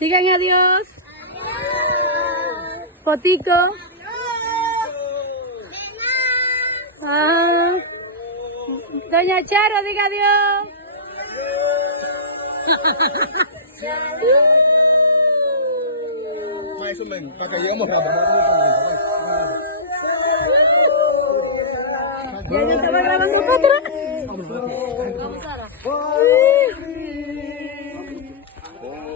Digan adiós. Fotico. Ah. Doña Charo, diga adiós. Eso para que lleguemos rápido. Ya yo estaba grabando otra.